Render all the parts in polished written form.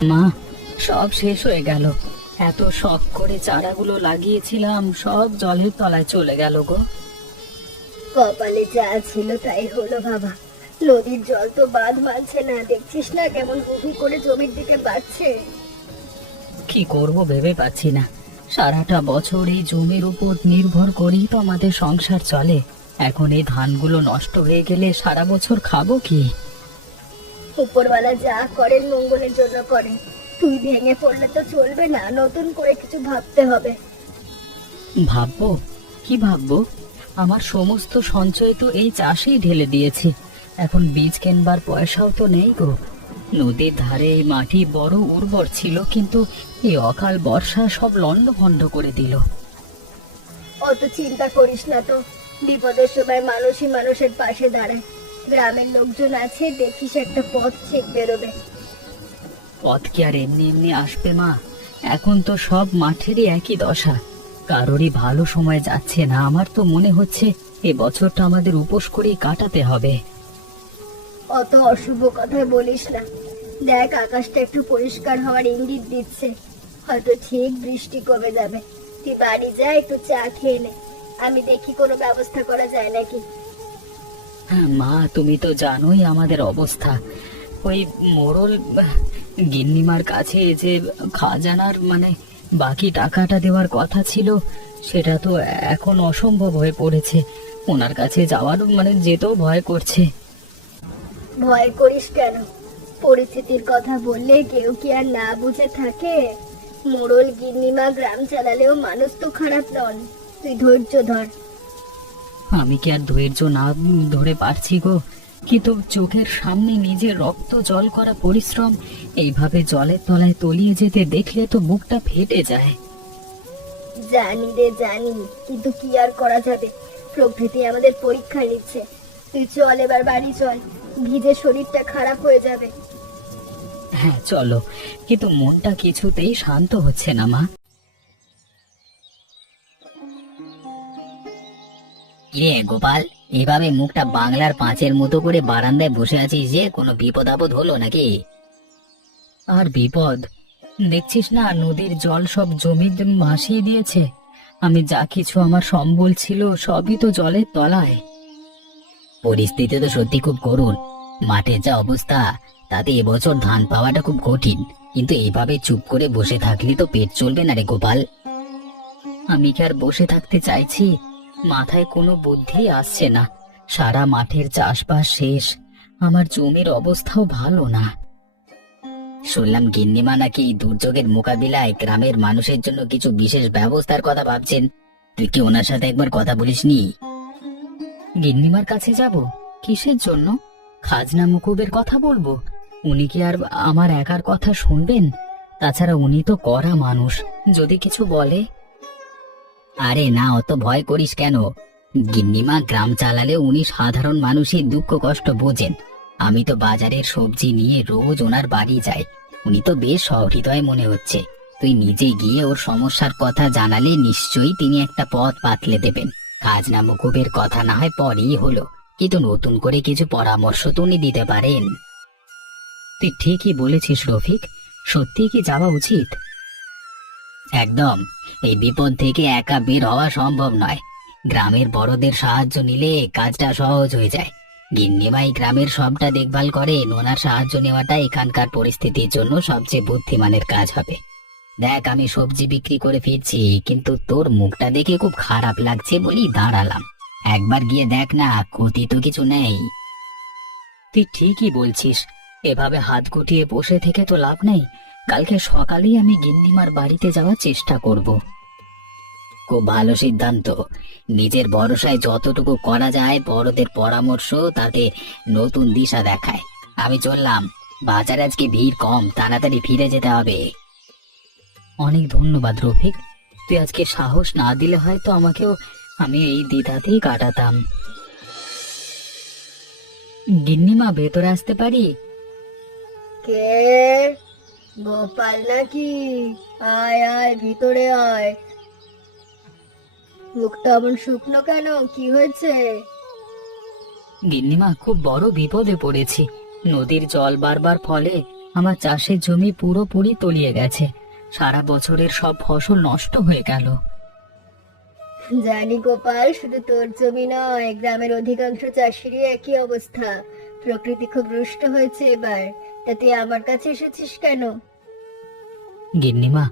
মা, সব শেষ হয়ে গেল। এত শখ করে চারাগুলো লাগিয়েছিলাম, সব জলের তলায় চলে গেল গো। কপালে যা ছিল তাই হলো বাবা। নদীর জল তো বাঁধ মানছে না, দেখছিস না কেমন হুহু করে জমির দিকে বাড়ছে। কি করব ভেবে পাচ্ছি না। সারাটা বছর এই জমির উপর নির্ভর করেই তো আমাদের সংসার চলে। এখন এই ধানগুলো নষ্ট হয়ে গেলে সারা বছর খাবো কি? উপরওয়ালা যা করেন মঙ্গলের জন্য করেন। তুই ভেঙে পড়লে তো চলবে না, নতুন করে কিছু ভাবতে হবে। ভাববো? কি ভাববো? আমার সমস্ত সঞ্চয় তো এই চাষেই ঢেলে দিয়েছি। এখন বীজ কেনবার পয়সাও তো নেই গো। নদীর ধারে এই মাটি বড় উর্বর ছিল, কিন্তু এই অকাল বর্ষা সব লন্ডভন্ড করে দিল। অত চিন্তা করিস না তো। বিপদের সময় মানুষই মানুষের পাশে দাঁড়ায়। গ্রামের লোকজন আছে, দেখিস একটা পথ ঠিক বেরোবে। পথ কি আর এমনি এমনি আসবে মা? এখন তো সব মাঠেরই একই দশা। কারোরই ভালো সময় যাচ্ছে না। আমার তো মনে হচ্ছে এ বছরটা আমাদের উপোস করেই কাটাতে হবে। অত অশুভ কথা বলিস না। দেখ, আকাশটা একটু পরিষ্কার হওয়ার ইঙ্গিত দিচ্ছে। হয়তো ঠিক বৃষ্টি কমে যাবে। তুই বাড়ি যা, একটু চা খেয়ে নে। আমি দেখি কোনো ব্যবস্থা করা যায় নাকি। হ্যাঁ মা, তুমি তো জানোই আমাদের অবস্থা। ওই মোড়ল গিন্নিমার কাছে যে খাজানার বাকি টাকাটা দেওয়ার কথা ছিল, সেটা তো এখন অসম্ভব হয়ে পড়েছে। ওনার কাছে যাওয়ার যেতেও ভয় করছে। ভয় করিস কেন? পরিস্থিতির কথা বললে কেউ কি আর না বুঝে থাকে? মোড়ল গিন্নিমা গ্রাম চালালেও মানুষ তো খারাপ নন। তুই ধৈর্য ধর। আমি কি আর ধৈর্য না ধরে পারছি গো? কিন্তু চোখের সামনে নিজের রক্ত জল করা পরিশ্রম এইভাবে জলের তলায় তলিয়ে যেতে দেখলে তো বুকটা ফেটে যায়। জানি রে জানি, কিন্তু কি আর করা যাবে? প্রকৃতি আমাদের পরীক্ষা নিচ্ছে। তুই চল এবার বাড়ি চল, ভিজে শরীরটা খারাপ হয়ে যাবে। হ্যাঁ চলো, কিন্তু মনটা কিছুতেই শান্ত হচ্ছে না মা। কিরে গোপাল, এভাবে মুখটা বাংলার পাঁচের মতো করে বারান্দায় বসে আছিস যে, কোনো বিপদ আপদ হলো নাকি? আর বিপদ? দেখছিস না নদীর জল সব জমি ভাসিয়ে দিয়েছে। আমি যা কিছু আমার সম্বল ছিল সবই তো জলের তলায়। পরিস্থিতি তো সত্যি খুব করুণ। মাঠের যা অবস্থা, তাতে এবছর ধান পাওয়াটা খুব কঠিন। কিন্তু এইভাবে চুপ করে বসে থাকলে তো পেট চলবে না রে গোপাল। আমি কি আর বসে থাকতে চাইছি? মাথায় কোনো বুদ্ধি আসছে না। সারা মাঠের চাষবাস শেষ, আমার জমির অবস্থাও ভালো না। শুনলাম গিন্নিমা নাকি এই দুর্যোগের মোকাবিলায় গ্রামের মানুষের জন্য কিছু বিশেষ ব্যবস্থার কথা ভাবছেন। তুই কি ওনার সাথে একবার কথা বলিসনি? গিন্নিমার কাছে যাব? কিসের জন্য? খাজনা মুকুবের কথা বলবো? উনি কি আর আমার একার কথা শুনবেন? তাছাড়া উনি তো কড়া মানুষ, যদি কিছু বলে। আরে না, অত ভয় করিস কেন? গিন্নিমা গ্রাম চালালে উনি সাধারণ মানুষের দুঃখ কষ্ট বোঝেন। আমি তো বাজারের সবজি নিয়ে রোজ ওনার বাড়ি যাই। উনি তো বেশ সহৃদয় মনে হচ্ছে। তুই নিজে গিয়ে ওর সমস্যার কথা জানালে নিশ্চয়ই তিনি একটা পথ পাতলে দেবেন। খাজনা মকুবের কথা না হয় পরেই হলো, কিন্তু নতুন করে কিছু পরামর্শ তো উনি দিতে পারেন। তুই ঠিকই বলেছিস রফিক, সত্যি কি যাওয়া উচিত? একদম। এই বিপদ থেকে একা বের হওয়া সম্ভব নয়। গ্রামের বড়দের সাহায্য নিলে কাজটা সহজ হয়ে যায়। গিন্নিমাই গ্রামের সবটা দেখভাল করেন, ওনার সাহায্য নেওয়াটা এখানকার পরিস্থিতির জন্য সবচেয়ে বুদ্ধিমানের কাজ হবে। দেখ, আমি সবজি বিক্রি করে ফিরছি, কিন্তু তোর মুখটা দেখে খুব খারাপ লাগছে বলেই দাঁড়ালাম। একবার গিয়ে দেখ না, ক্ষতি তো কিছু নেই। তুই ঠিকই বলছিস। এভাবে হাত গুটিয়ে বসে থেকে তো লাভ নেই। কালকে সকালেই আমি গিন্নিমার বাড়িতে যাওয়ার চেষ্টা করব। খুব ভালো সিদ্ধান্ত। নিজের ভরসায় যতটুকু করা যায়, বড়দের পরামর্শ তাতে নতুন দিশা দেখায়। আমি চললাম, বাজারে আজকে ভিড় কম, তাড়াতাড়ি ফিরে যেতে হবে। অনেক ধন্যবাদ রফিক। তুই আজকে সাহস না দিলে হয়তো আমাকেও আমি এই দ্বিধাতেই কাটাতাম। গিন্নিমা, ভেতরে আসতে পারি? কে? গোপাল নাকি? আয় আয়, ভিতরে আয়। মুখটা এমন শুকনো কেন? কি হয়েছে? গিন্নিমা, খুব বড় বিপদে পড়েছি। নদীর জল বাড়বার ফলে আমার চাষের জমি পুরোপুরি তলিয়ে গেছে, সারা বছরের সব ফসল নষ্ট হয়ে গেল। জানি গোপাল, শুধু তোর জমি নয়, গ্রামের অধিকাংশ চাষিরই একই অবস্থা। প্রকৃতি খুব রুষ্ট হয়েছে এবার। তা তুই আমার কাছে এসেছিস কেন? গিন্নিমা,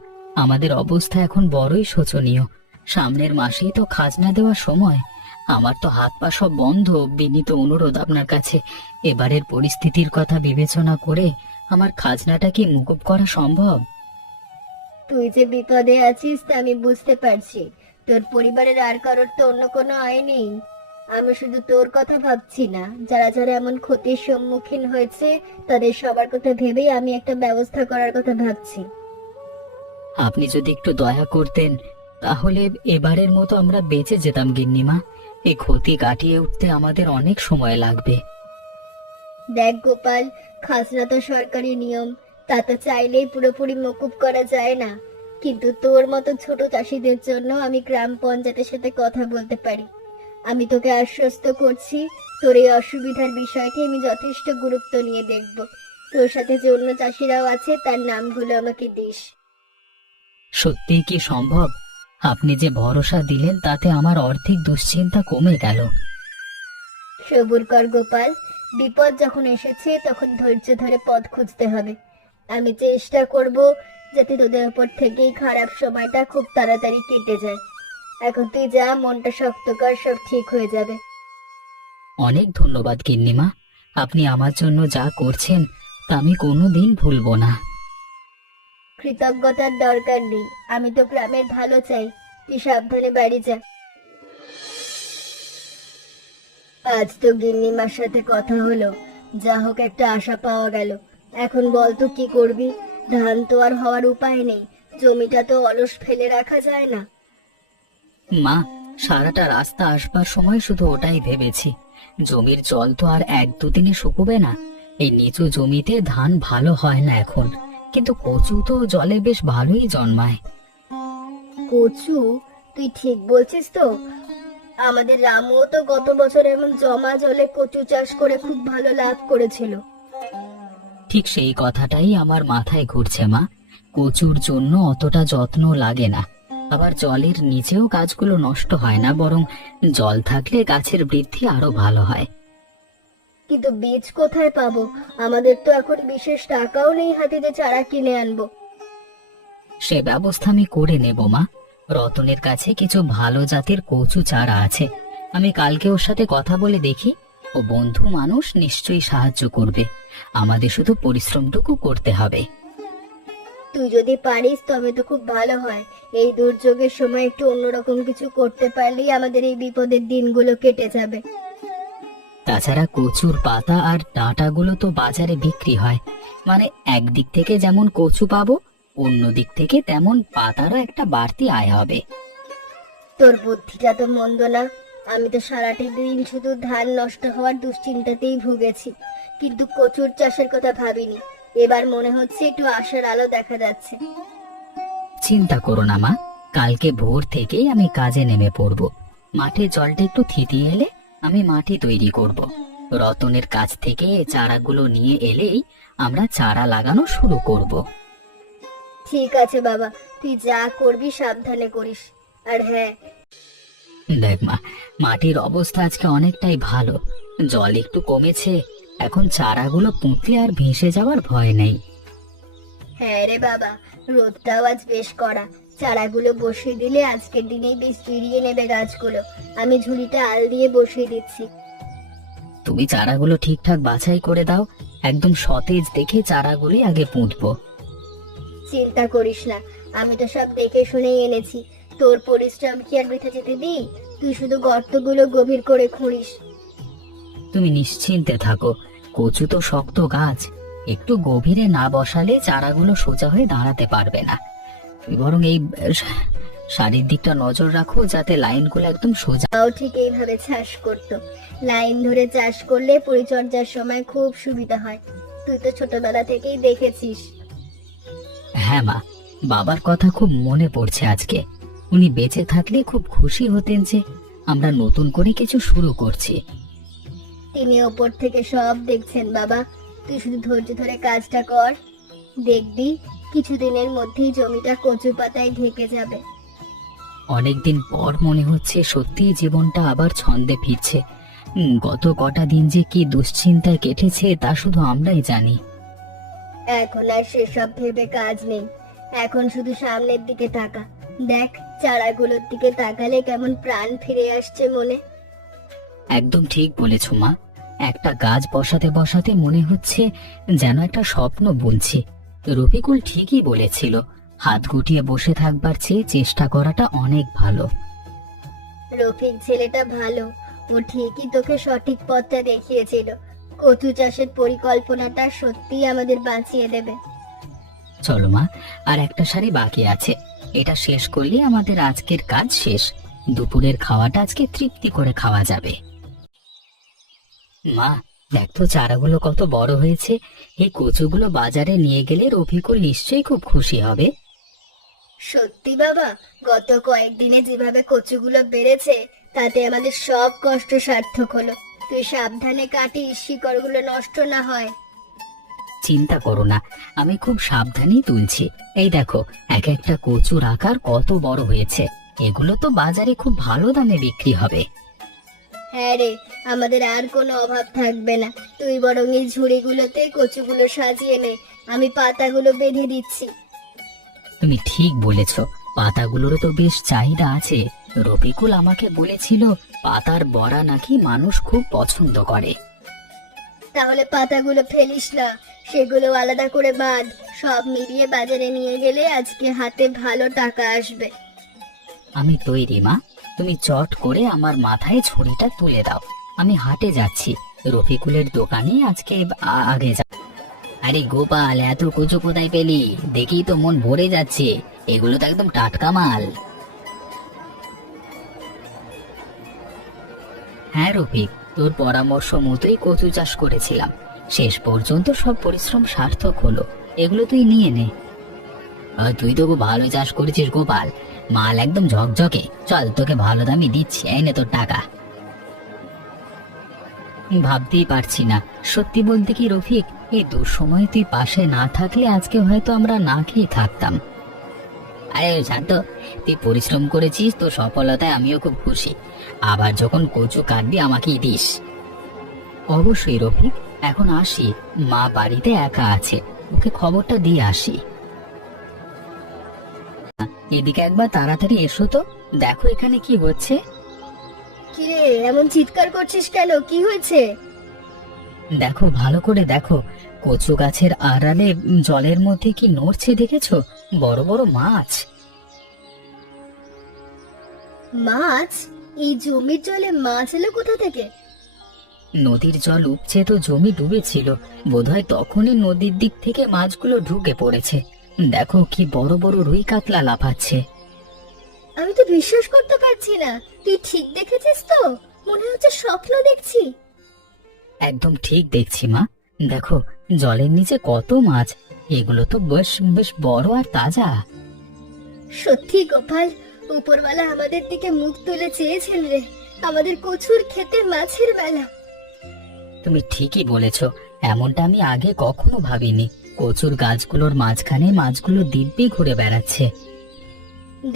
আমাদের অবস্থা এখন বড়ই শোচনীয়। সামনের মাসেই তো খাজনা দেওয়ার সময়। আমার তো হাত পা সব বন্ধ। বিনীত অনুরোধ আপনার কাছে, এবারের পরিস্থিতির কথা বিবেচনা করে আমার খাজনাটা কি মুকুব করা সম্ভব? তুই যে বিপদে আছিস তা আমি বুঝতে পারছি। তোর পরিবারের আর কারোর তো অন্য কোনো আয় নেই। আমি শুধু তোর কথা ভাবছি না, যারা যারা এমন ক্ষতির সম্মুখীন হয়েছে তাদের সবার কথা ভেবেই আমি একটা ব্যবস্থা করার কথা ভাবছি। আপনি যদি একটু দয়া করতেন তাহলে এবারের মতো আমরা বেঁচে যেতাম গিন্নিমা। এই ক্ষতি কাটিয়ে উঠতে আমাদের অনেক সময় লাগবে। দেখ গোপাল, খাজনা তো সরকারি নিয়ম, তা তো চাইলেই পুরোপুরি মকুব করা যায় না। কিন্তু তোর মতো ছোট চাষিদের জন্য আমি গ্রাম পঞ্চায়েতের সাথে কথা বলতে পারি। আমি তোকে আশ্বস্ত করছি, তোর এই অসুবিধার বিষয়টি আমি যথেষ্ট গুরুত্ব নিয়ে দেখব। তোর সাথে যে অন্য চাষিরাও আছে তার নামগুলো আমাকে দিস। সত্যিই কি সম্ভব? আপনি যে ভরসা দিলেন তাতে আমার অর্ধেক দুশ্চিন্তা কমে গেল। সবুর কর গোপাল, বিপদ যখন এসেছে তখন ধৈর্য ধরে পথ খুঁজতে হবে। আমি চেষ্টা করব যাতে তোদের উপর থেকেই খারাপ সময়টা খুব তাড়াতাড়ি কেটে যায়। এখন তুই যা, মনটা শক্ত কর, সব ঠিক হয়ে যাবে। অনেক ধন্যবাদ গিন্নিমা, আপনি আমার জন্য যা করছেন তা আমি কোনোদিন ভুলবো না। কৃতজ্ঞতার দরকার নেই, আমি তো গ্রামের ভালো চাই। তুই সাবধানে বাড়ি যা। আজ তো গিন্নিমার সাথে কথা হলো, যা হোক একটা আশা পাওয়া গেল। এখন বল তো কি করবি? ধান তো আর হওয়ার উপায় নেই, জমিটা তো অলস ফেলে রাখা যায় না। মা, সারাটা রাস্তা আসবার সময় শুধু ওটাই ভেবেছি, জমির জল তো আর এক দুদিনে শুকোবে না। এই নিচু জমিতে ধান ভালো হয় না এখন, কিন্তু কচু তো জলে বেশ ভালোই জন্মায়। কচু? তুই ঠিক বলছিস তো? আমাদের রামুও তো গত বছর এমন জমা জলে কচু চাষ করে খুব ভালো লাভ করেছিল। ঠিক সেই কথাটাই আমার মাথায় ঘুরছে মা। কচুর জন্য অতটা যত্ন লাগে না, আবার জলের নিচেও গাছগুলো নষ্ট হয় না, বরং জল থাকলে গাছের বৃদ্ধি আরো ভালো হয়। কিন্তু বীজ কোথায় পাবো? আমাদের তো এখন বিশেষ টাকাও নেই হাতে যে চারা কিনে আনবো। সে ব্যবস্থা আমি করে নেব মা। রতনের কাছে কিছু ভালো জাতের কচু চারা আছে, আমি কালকে ওর সাথে কথা বলে দেখি। ও বন্ধু মানুষ, নিশ্চয়ই সাহায্য করবে। আমাদের শুধু পরিশ্রমটুকু করতে হবে। তুই যদি পারিস তবে তো খুব ভালো হয়। এই দুর্যোগের সময় একটু অন্যরকম কিছু করতে পারলেই আমাদের এই বিপদের দিনগুলো কেটে যাবে। তাছাড়া কচুর পাতা আর ডাঁটাগুলো তো বাজারে বিক্রি হয়, মানে একদিক থেকে যেমন কচু পাবো, অন্য দিক থেকে তেমন পাতারও একটা বাড়তি আয় হবে। তোর বুদ্ধিটা তো মন্দ না। আমি তো সারাটা দিন শুধু ধান নষ্ট হওয়ার দুশ্চিন্তাতেই ভুগেছি, কিন্তু কচুর চাষের কথা ভাবিনি। এবার মনে হচ্ছে একটু আশার আলো দেখা যাচ্ছে। চিন্তা করো না মা, কালকে ভোর থেকেই আমি কাজে নেমে পড়ব। মাঠে জলটা একটু থিতিয়ে এলে আমি মাটি তৈরি করব। রতনের কাছ থেকে চারাগুলো নিয়ে এলেই আমরা চারা লাগানো শুরু করব। ঠিক আছে বাবা, তুই যা করবি সাবধানে করিস। আর হ্যাঁ, দেখ মা, মাটির অবস্থা আজকে অনেকটাই ভালো, জল একটু কমেছে। এখন চারাগুলো পুঁতলে আর ভেসে যাওয়ার ভয় নেই। হ্যাঁ রে বাবা, রোদটাও আজ বেশ কড়া। চারাগুলো বসিয়ে দিলে আজকের দিনেই বেশ বেরিয়ে নেবে গাছগুলো। আমি ঝুড়িটা আল দিয়ে বসিয়ে দিচ্ছি। তুমি চারাগুলো ঠিকঠাক বাছাই করে দাও, একদম সতেজ দেখে চারাগুলি আগে পুঁতবো। চিন্তা করিস না, আমি তো সব দেখে শুনেই এনেছি। তোর পরিশ্রম কি আর বৃথা যেতে দিই? তুই শুধু গর্তগুলো গভীর করে খুঁড়িস। তুমি নিশ্চিন্তে থাকো, কচু তো শক্ত গাছ, একটু গভীরে না বসালে চারাগুলো সোজা হয়ে দাঁড়াতে পারবে না। তুমি বরং এই সারির দিকটা নজর রাখো যাতে লাইনগুলো একদম সোজা। তাও ঠিক এইভাবে চাষ করতো। লাইন ধরে চাষ করলে পরিচর্যার সময় খুব সুবিধা হয়। তুই তো ছোটবেলা থেকেই দেখেছিস। হ্যাঁ মা, বাবার কথা খুব মনে পড়ছে আজকে। উনি বেঁচে থাকলে খুব খুশি হতেন যে আমরা নতুন করে কিছু শুরু করছি। তিনি ওপর থেকে সব দেখছেন বাবা, তুই শুধু ধৈর্য ধরে কাজটা কর। দেখবি কিছুদিনের মধ্যেই জমিটা কচু পাতায় ঢেকে যাবে। অনেকদিন পর মনে হচ্ছে সত্যিই জীবনটা আবার ছন্দে ফিরছে। গত কটা দিন যে কি দুশ্চিন্তায় কেটেছে তা শুধু আমরাই জানি। এখন আর সেসব ভেবে কাজ নেই, এখন শুধু সামনের দিকে তাকা। দেখ চারাগুলোর দিকে তাকালে কেমন প্রাণ ফিরে আসছে মনে। একদম ঠিক বলেছ মা, একটা গাছ বসাতে বসাতে মনে হচ্ছে যেন একটা স্বপ্ন বুনছি। রফিকুল ঠিকই বলেছিল, হাত গুটিয়ে বসে থাকবার চেয়ে চেষ্টা করাটা অনেক ভালো। রফিক ছেলেটা ভালো, ও ঠিকই তোকে সঠিক পথটা দেখিয়েছিল। কচু চাষের পরিকল্পনাটা সত্যিই আমাদের বাঁচিয়ে দেবে। চলো মা, আর একটা শাড়ি বাকি আছে, এটা শেষ করলে আমাদের আজকের কাজ শেষ। দুপুরের খাওয়াটা আজকে তৃপ্তি করে খাওয়া যাবে। মা, দেখ তো চারাগুলো কত বড় হয়েছে। এই কচুগুলো বাজারে নিয়ে গেলে রফিকুল নিশ্চয়ই খুব খুশি হবে। সত্যি বাবা, গত কয়েকদিনে যেভাবে কচুগুলো বেড়েছে তাতে আমাদের সব কষ্ট সার্থক হলো। তুই সাবধানে কাটিস, শিকড়গুলো নষ্ট না হয়। চিন্তা করো না, আমি খুব সাবধানেই তুলছি। এই দেখো, এক একটা কচুর আকার কত বড় হয়েছে। এগুলো তো বাজারে খুব ভালো দামে বিক্রি হবে। হ্যাঁ রে, আমাদের আর কোনো অভাব থাকবে না। তুই বরং এই ঝুড়িগুলোতে কচুগুলো সাজিয়ে নে, আমি পাতাগুলো বেঁধে দিচ্ছি। তুমি ঠিক বলেছ, পাতাগুলোরও তো বেশ চাহিদা আছে। রফিকুল আমাকে বলেছিল পাতার বড়া নাকি মানুষ খুব পছন্দ করে। তাহলে পাতাগুলো ফেলিস না, সেগুলো আলাদা করে বাঁধ। সব মিলিয়ে বাজারে নিয়ে গেলে আজকে হাতে ভালো টাকা আসবে। আমি তৈরি মা, তুমি চট করে আমার মাথায় ছুরিটা তুলে দাও। আমি হাটে যাচ্ছি, রফিকুলের দোকানে আজকে আগে যা। আরে গোপাল, এত কচু কোথায় পেলি? দেখি তো মন ভরে যাচ্ছে। এগুলো তো একদম টাটকা মাল। হ্যাঁ রফিক, তোর পরামর্শ মতোই কচু চাষ করেছিলাম। শেষ পর্যন্ত সব পরিশ্রম সার্থক হলো। এগুলো তুই নিয়ে নে। তুই তো খুব ভালো চাষ করেছিস গোপাল, মাল একদম ঝকঝকে। চল, তোকে ভালো দামই দিচ্ছি, এই নে তোর টাকা। ভাবতেই পারছি না, সত্যি বলতে কি রফিক, এই দুঃসময়ে তুই পাশে না থাকলে আজকে হয়তো আমরা না খেয়ে থাকতাম। আরে শান্ত, তুই পরিশ্রম করেছিস, তো সফলতায় আমিও খুব খুশি। আবার যখন কচু কাটবি আমাকেই দিস। অবশ্যই রফিক, এখন আসি, মা বাড়িতে একা আছে, ওকে খবরটা দিয়ে আসি। এদিকে একবার তাড়াতাড়ি এসো তো, দেখো এখানে কি হচ্ছে। কিরে, এমন চিৎকার করছিস কেন? কি হয়েছে? দেখো, ভালো করে দেখো, কচু গাছের আড়ালে জলের মধ্যে কি নড়ছে দেখেছো? বড় বড় মাছ। মাছ? এই জমির জলে মাছ এলো কোথা থেকে? নদীর জল উপচে তো জমি ডুবেছিল, বোধহয় তখনই নদীর দিক থেকে মাছগুলো ঢুকে পড়েছে। দেখো কি বড় বড় রুই কাতলা লাফাচ্ছে। আমি তো বিশ্বাস করতে পারছি না। তুই ঠিক দেখেছিস তো? মনে হচ্ছে স্বপ্ন দেখছি। একদম ঠিক দেখছি মা, দেখো জলের নিচে কত মাছ। এগুলো তো বেশ বেশ বড় আর তাজা। সত্যি গোপাল, উপরওয়ালা আমাদের দিকে মুখ তুলে চেয়েছেন রে। আমাদের কচুর খেতে মাছের বেলা। তুমি ঠিকই বলেছ, এমনটা আমি আগে কখনো ভাবিনি। কচুর গাছগুলোর মাঝখানে মাছগুলো দিব্যি ঘুরে বেড়াচ্ছে।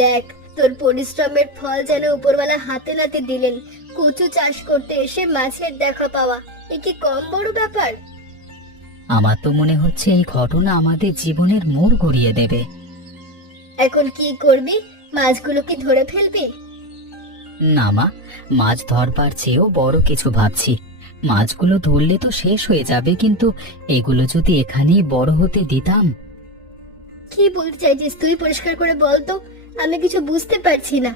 দেখ, তোর পরিশ্রমের ফল যেন উপরওয়ালা হাতে নাতে দিলেন। কচু চাষ করতে এসে মাছের দেখা পাওয়া, এ কি কম বড় ব্যাপার? আমার তো মনে হচ্ছে এই ঘটনা আমাদের জীবনের মোড় ঘুরিয়ে দেবে। এখন কি করবি? মাছগুলো কি ধরে ফেলবি? না মা, মাছ ধরবার চেয়েও বড় কিছু ভাবছি। মাছগুলো ধরলে তো শেষ হয়ে যাবে, কিন্তু এগুলো যদি এখানেই বড় হতে দিতাম। কি বলতে চাইছিস তুই? পরিষ্কার করে বল তো, আমি কিছু বুঝতে পারছি না।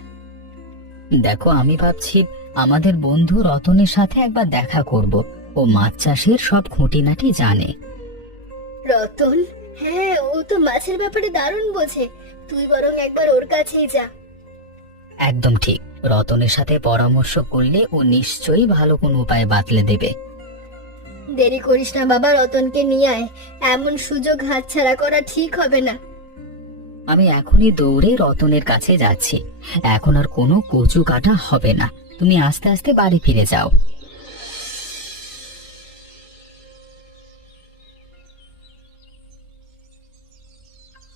দেখো, আমি ভাবছি আমাদের বন্ধু রতনের সাথে একবার দেখা করব। ও মাছ চাষের সব খুঁটিনাটি জানে। রতন? হ্যাঁ, ও তো মাছের ব্যাপারে দারুণ বোঝে। তুই বরং একবার ওর কাছেই যা। একদম ঠিক, রতনের সাথে পরামর্শ করলে ও নিশ্চয়ই ভালো কোনো উপায় বাতলে দেবে। দেরি করিস না বাবা, রতনকে নিয়ে আয়। এমন সুযোগ হাতছাড়া করা ঠিক হবে না। আমি এখনই দৌড়ে রতনের কাছে যাচ্ছি। এখন আর কোনো কচু কাটা হবে না, তুমি আস্তে আস্তে বাড়ি ফিরে যাও।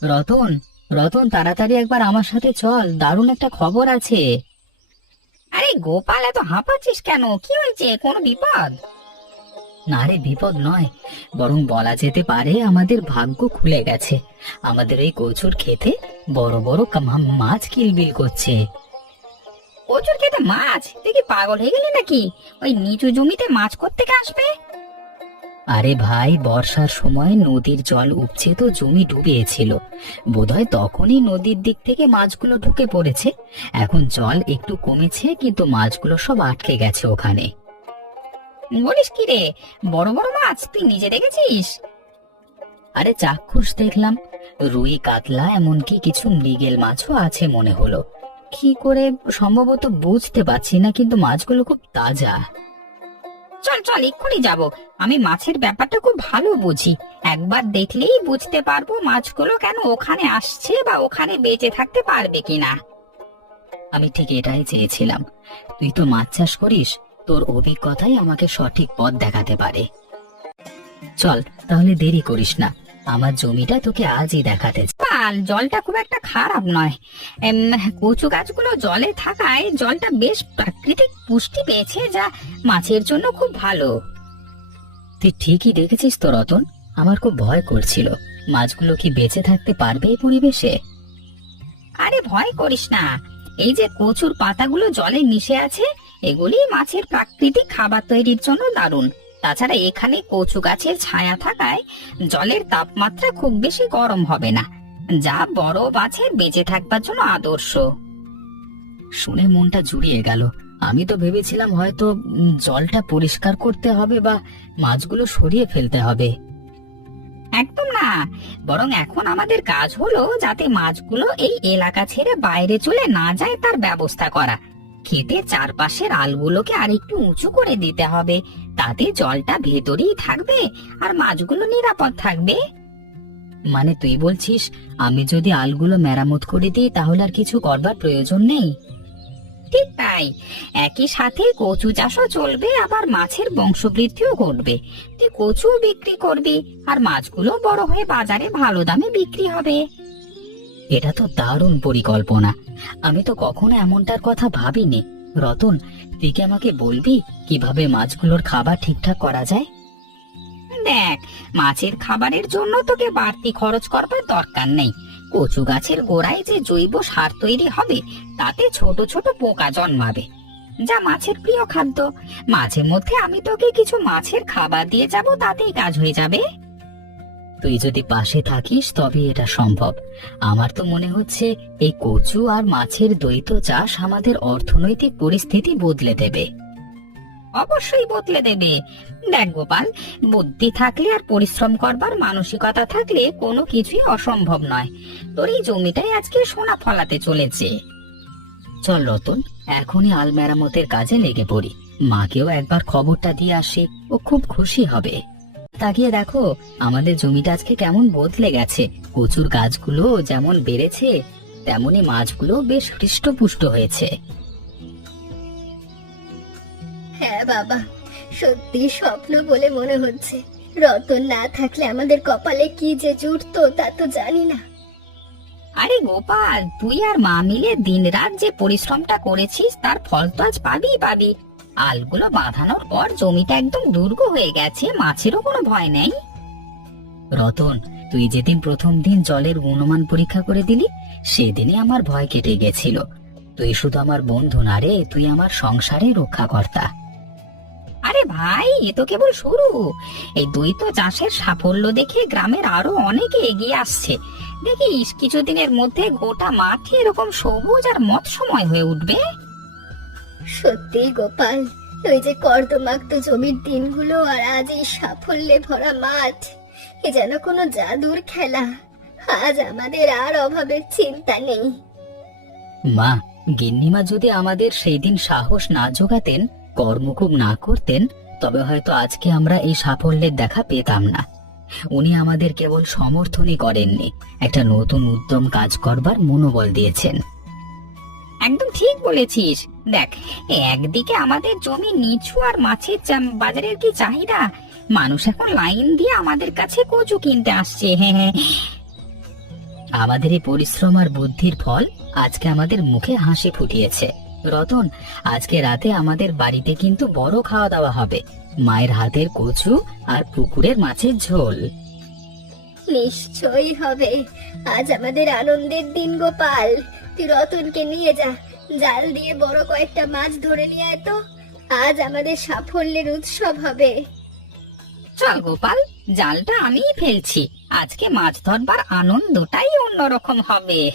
রতন, রতন, তাড়াতাড়ি একবার আমার সাথে চল, দারুণ একটা খবর আছে। আরে গোপাল, এত হাঁপাচ্ছিস কেন? কি হয়েছে? কোনো বিপদ? না রে, বিপদ নয়, বরং বলা যেতে পারে আমাদের ভাগ্য খুলে গেছে। আমাদের এই কচুর খেতে বড় বড় মাছ কিলবিল করছে। কচুর খেতে মাছ? তুই কি পাগল হয়ে গেলি নাকি? ওই নিচু জমিতে মাছ কোত্থেকে আসবে? আরে ভাই, বর্ষার সময় নদীর জল উপচে তো জমি ডুবিয়েছিল, বোধহয় তখনই নদীর দিক থেকে মাছগুলো ঢুকে পড়েছে। এখন জল একটু কমেছে, কিন্তু মাছগুলো সব আটকে গেছে ওখানে। বলিস কি রে? বড় বড় মাছ তুই নিজে দেখেছিস? আরে চাক্ষুষ দেখলাম, রুই, কাতলা, এমনকি কিছু মৃগেল মাছও আছে মনে হলো। কি করে সম্ভবত বুঝতে পারছি না, কিন্তু মাছগুলো খুব তাজা। চল চল, এক্ষুনি যাব। আমি মাছের ব্যাপারটা খুব ভালো বুঝি। একবার দেখলেই বুঝতে পারবো মাছগুলো কেন ওখানে আসছে বা ওখানে বেঁচে থাকতে পারবে কিনা। আমি ঠিক এটাই চেয়েছিলাম। তুই তো মাছ চাষ করিস, তোর অভিজ্ঞতাই আমাকে সঠিক পথ দেখাতে পারে। চল তাহলে, দেরি করিস না, আমার জমিটা তোকে আজই দেখাতে চাই। পাল, জলটা খুব একটা খারাপ নয়। কচু গাছগুলো জলে থাকায় জলটা বেশ প্রাকৃতিক পুষ্টি পেয়েছে, যা মাছের জন্য খুব ভালো। তুই ঠিকই দেখেছিস তো রতন, আমার খুব ভয় করছিল, মাছগুলো কি বেঁচে থাকতে পারবে এই পরিবেশে। আরে ভয় করিস না, এই যে কচুর পাতাগুলো জলে মিশে আছে, এগুলি মাছের প্রাকৃতিক খাবার তৈরির জন্য দারুণ। তাছাড়া এখানে কচু গাছের ছায়া থাকায় জলের তাপমাত্রা খুব বেশি গরম হবে না, যা বড় মাছের বেঁচে থাকবার জন্য আদর্শ। শুনে মনটা জুড়িয়ে গেল। আমি তো ভেবেছিলাম হয়তো জলটা পরিষ্কার করতে হবে বা মাছগুলো সরিয়ে ফেলতে হবে। একদম না, বরং এখন আমাদের কাজ হলো যাতে মাছগুলো এই এলাকা ছেড়ে বাইরে চলে না যায় তার ব্যবস্থা করা। খেতে চারপাশের আলগুলোকে আর একটু উঁচু করে দিতে হবে, তাতে জলটা ভেতরেই থাকবে আর মাছগুলো নিরাপদ থাকবে। মানে তুই বলছিস আমি যদি আলগুলো মেরামত করে দিই তাহলে আর কিছু করবার প্রয়োজন নেই? ঠিক তাই, একই সাথে কচু চাষও চলবে, আবার মাছের বংশবৃদ্ধিও ঘটবে। তুই কচু বিক্রি করবি আর মাছগুলো বড় হয়ে বাজারে ভালো দামে বিক্রি হবে। এটা তো দারুণ পরিকল্পনা, আমি তো কখনো এমনটার কথা ভাবিনি। রতন, তুই কি আমাকে বলবি কিভাবে মাছগুলোর খাবার ঠিকঠাক করা যায়? দেখ, মাছের খাবারের জন্য তোকে বাড়তি খরচ করবার দরকার নেই। কচু গাছের গোড়ায় যে জৈব সার তৈরি হবে, তাতে ছোট ছোট পোকা জন্মাবে, যা মাছের প্রিয় খাদ্য। মাঝে মধ্যে আমি তোকে কিছু মাছের খাবার দিয়ে যাব, তাতেই কাজ হয়ে যাবে। তুই যদি পাশে থাকিস তবে এটা সম্ভব। আমার তো মনে হচ্ছে এই কচু আর মাছের দ্বৈত চাষ আমাদের অর্থনৈতিক পরিস্থিতি বদলে দেবে। অবশ্যই বদলে দেবে। দেখ গোপাল, বুদ্ধি থাকলে আর পরিশ্রম করবার মানসিকতা থাকলে কোনো কিছুই অসম্ভব নয়। তোর এই জমিটাই আজকে সোনা ফলাতে চলেছে। চল রতন, এখনই আল মেরামতের কাজে লেগে পড়ি। মাকেও একবার খবরটা দিয়ে আসি, ও খুব খুশি হবে। তাকিয়ে দেখো, আমাদের জমিটা আজকে কেমন বদলে গেছে। কচুর গাছগুলো যেমন বেড়েছে, তেমনি মাছগুলো বেশ হৃষ্টপুষ্ট হয়েছে। হ্যাঁ বাবা, সত্যি স্বপ্ন বলে মনে হচ্ছে। রতন না থাকলে আমাদের কপালে কি যে জুটতো তা তো জানি না। আরে গোপাল, তুই আর মা মিলে দিনরাত যে পরিশ্রমটা করেছিস তার ফল তো আজ পাবি। আলগুলো বাঁধানোর পর জমিটা একদম দুর্গ হয়ে গেছে, মাছেরও কোনো ভয় নেই। রতন, তুই যেদিন প্রথম দিন জলের গুণমান পরীক্ষা করে দিলি, সেদিনই আমার ভয় কেটে গেছিল। তুই শুধু আমার বন্ধু না রে, তুই আমার সংসারে রক্ষাকর্তা। আরে ভাই, এ তো কেবল শুরু। এই দ্বৈত চাষের সাফল্য দেখে গ্রামের আরো অনেকে এগিয়ে আসছে। দেখিস, কিছুদিনের মধ্যে গোটা মাঠে এরকম সবুজ আর মৎস্যময় হয়ে উঠবে। সত্যি গোপাল, ওই যে কর্দমাক্ত জমির দিনগুলো আর আজ এই সাফল্যে ভরা মাঠ, এ যেন কোনো জাদুর খেলা। আজ আমাদের আর অভাবের চিন্তা নেই। মা, গিন্নিমা যদি আমাদের সেই দিন সাহস না জোগাতেন, কর্মকুব না করতেন, তবে হয়তো আজকে আমরা এই সাফল্যের দেখা পেতাম না। উনি আমাদের কেবল সমর্থনই করেননি, একটা নতুন উদ্যম কাজ করবার মনোবল দিয়েছেন। একদম ঠিক বলেছিস। দেখ, একদিকে আমাদের জমি নিচু আর মাছের বাজারের কি চাহিদা, মানুষ এখন লাইন দিয়ে আমাদের কাছে কচু কিনতে আসছে। হ্যাঁ, আমাদের এই পরিশ্রম আর বুদ্ধির ফল আজকে আমাদের মুখে হাসি ফুটিয়েছে। রতন, আজকে রাতে আমাদের বাড়িতে কিন্তু বড় খাওয়া দাওয়া হবে। মায়ের হাতের কচু আর পুকুরের মাছের ঝোল। নিশ্চয়ই হবে। আজ আমাদের আনন্দের দিন গোপাল। তুই রতনকে নিয়ে যা, জাল দিয়ে বড় কয়েকটা মাছ ধরে নিয়ে আয় তো। আজ আমাদের সাফল্যের উৎসব হবে। চল গোপাল, জালটা আমিই ফেলছি। আজকে মাছ ধরবার আনন্দটাই অন্যরকম হবে।